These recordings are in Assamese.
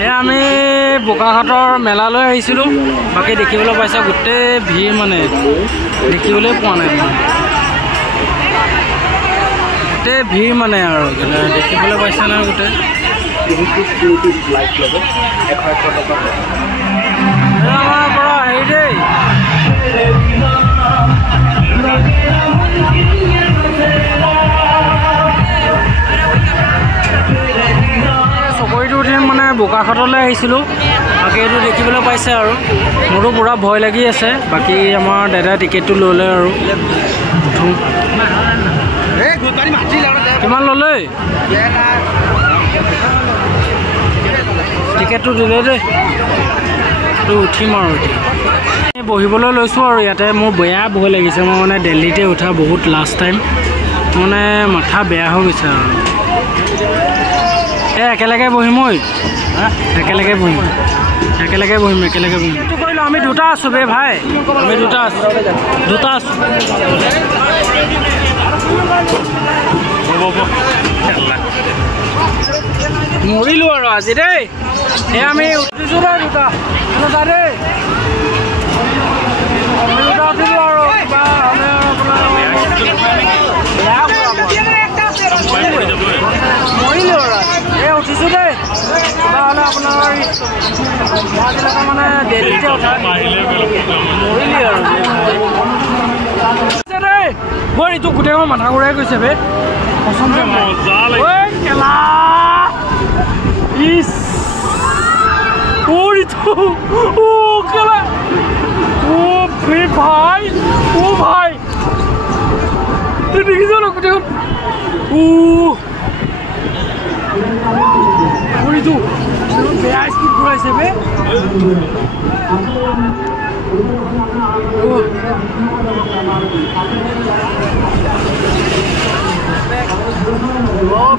আমি বোকাখাটৰ মেলালৈ আহিছিলোঁ। বাকী দেখিবলৈ পাইছে গোটেই ভিৰ মানে দেখিবলৈ পোৱা নাই গোটেই ভিৰ মানে আৰু দেখিবলৈ পাইছে নাই গোটেই আমাৰ পৰা হেৰি দেই চকৰিটো উঠিম মানে বোকাখাটলৈ আহিছিলোঁ। বাকী এইটো দেখিবলৈ পাইছে আৰু মোৰো পূৰা ভয় লাগি আছে। বাকী আমাৰ দাদাই টিকেটটো ল'লে আৰু উঠোঁ। কিমান ল'লে টিকেটটো দিলে দেই তো উঠিম আৰু এতিয়া বহিবলৈ লৈছোঁ আৰু ইয়াতে মোৰ বেয়া ভয় লাগিছে। মই মানে দিল্লীতে উঠা বহুত লাষ্ট টাইম মানে মাথা বেয়া হৈ গৈছে আৰু একেলগে বহিম ঐ একেলগে বহিম কৰিলোঁ। আমি দুটা আছোঁ বে ভাই আমি দুটা আছোঁ মৰিলোঁ আৰু আজি দেই আমি উঠিছোঁ দেই দুটা দেই দুটা উঠিলোঁ আৰু মৰিলোঁ আৰু উঠিছোঁ দেই কিবা হ'লে আপোনাৰ মানে দিল্লীতে উঠা মৰিলি আৰু দেই বৰ ইটো গোটেইখন মাথা ঘূৰাই গৈছে বে কেলা ইচ কেলা ভাই ভাই তুই দেখিছ ন গোটেইখন বেয়া স্পীড ঘূৰাইছে বে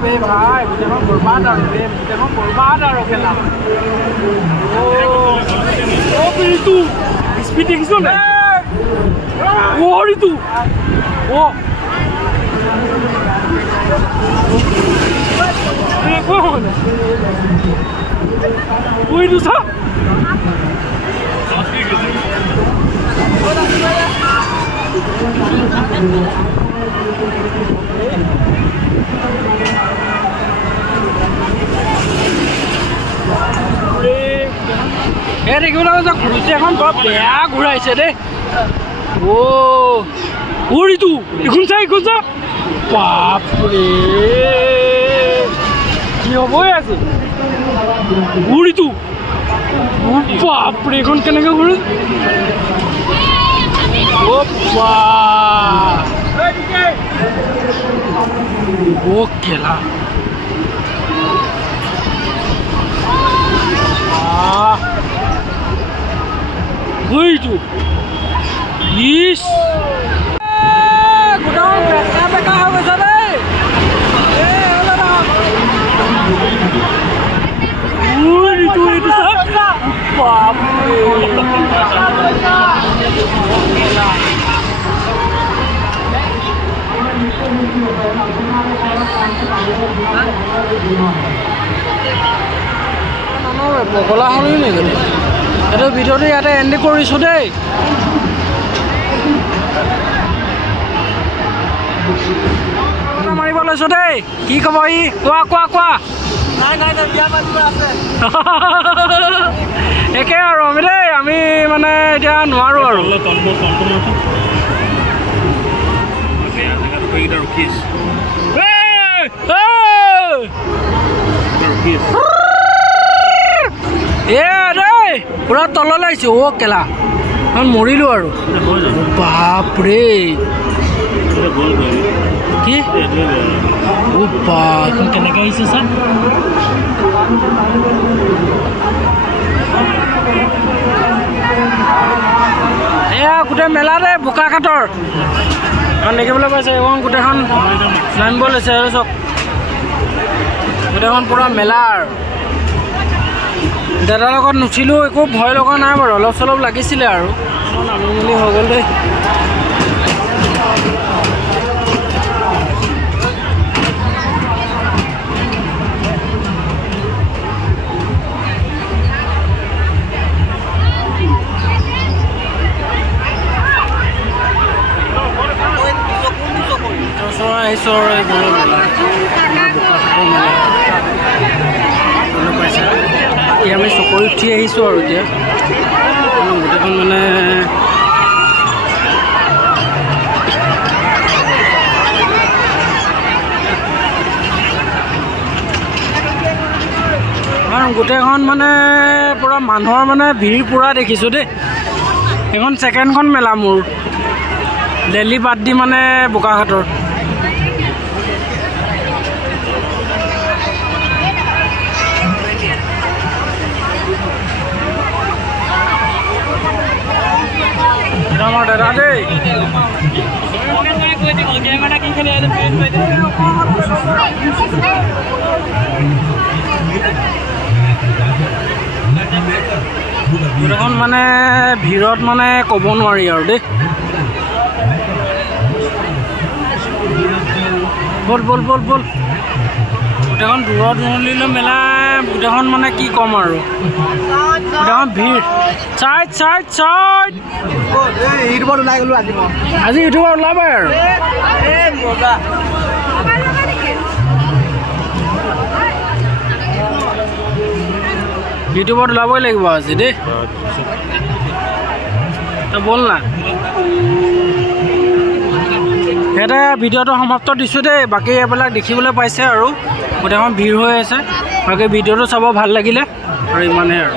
বে ভাই গোটেইখন বৰবাদ আৰু কেলা ৰিতু স্পীড দেখিছ নে ৰিতু চা দেখিবলৈ ঘূৰিছে এখন বৰ বেয়া ঘূৰাইছে দেই ৰিতু এইখন চা বাপৰে কি হ'বই আছে ৰিতু বাপৰে এইখন কেনেকৈ ঘূৰি কেলা ৰিতু ইচ গোটাও বেকা হৈ গৈছে দেই বগলা শুনি নেকি এইটো ভিডিঅ'টো ইয়াতে এণ্ড কৰিছোঁ দেই মাৰিব লৈছোঁ দেই কি ক'ব ই কোৱা একে আৰু আমি দেই আমি মানে এতিয়া নোৱাৰোঁ আৰু দেই পুৰা তললৈ আহিছোঁ কেলা মৰিলোঁ আৰু বাপৰে কি এখন কেনেকৈ আহিছে ছাৰ এয়া গোটেই মেলা দেই বোকাখাটৰ দেখিবলৈ পাইছে এইখন গোটেইখন নামিব লৈছে চব গোটেইখন পুৰা মেলা আৰু দাদাৰ লগত নুঠিলোঁ একো ভয় লগা নাই বাৰু অলপ চলপ লাগিছিলে আৰু নামি মেলি হৈ গ'ল দেই আহিছোঁ আৰু এইবোৰৰ মেলা আমাৰ বোকাখাটৰ মেলা পাইছে এতিয়া আমি চকৰি উঠি আহিছোঁ আৰু এতিয়া গোটেইখন মানে গোটেইখন মানে পুৰা মানুহৰ মানে ভিৰ পুৰা দেখিছোঁ দেই এইখন ছেকেণ্ডখন মেলা মোৰ দিল্লী বাদ দি মানে বোকাখাটৰ আমাৰ দাদা দেই গোটেইখন মানে ভিৰত মানে ক'ব নোৱাৰি আৰু দেই বল বল বল বল গোটেইখন দূৰত দূৰণিলৈ মেলা গোটেইখন মানে কি ক'ম আৰু গোটেইখন ভিৰ চাইড চাইড চাইড আজি ইউটিউবত ওলাবা আৰু ইউটিউবত ওলাবই লাগিব আজি দেই বল না এটা ভিডিঅ'টো সমাপ্ত দিছোঁ দেই বাকী এইবিলাক দেখিবলৈ পাইছে আৰু গোটেইখন ভিৰ হৈ আছে বাকী ভিডিঅ'টো চাব ভাল লাগিলে আৰু ইমানেই আৰু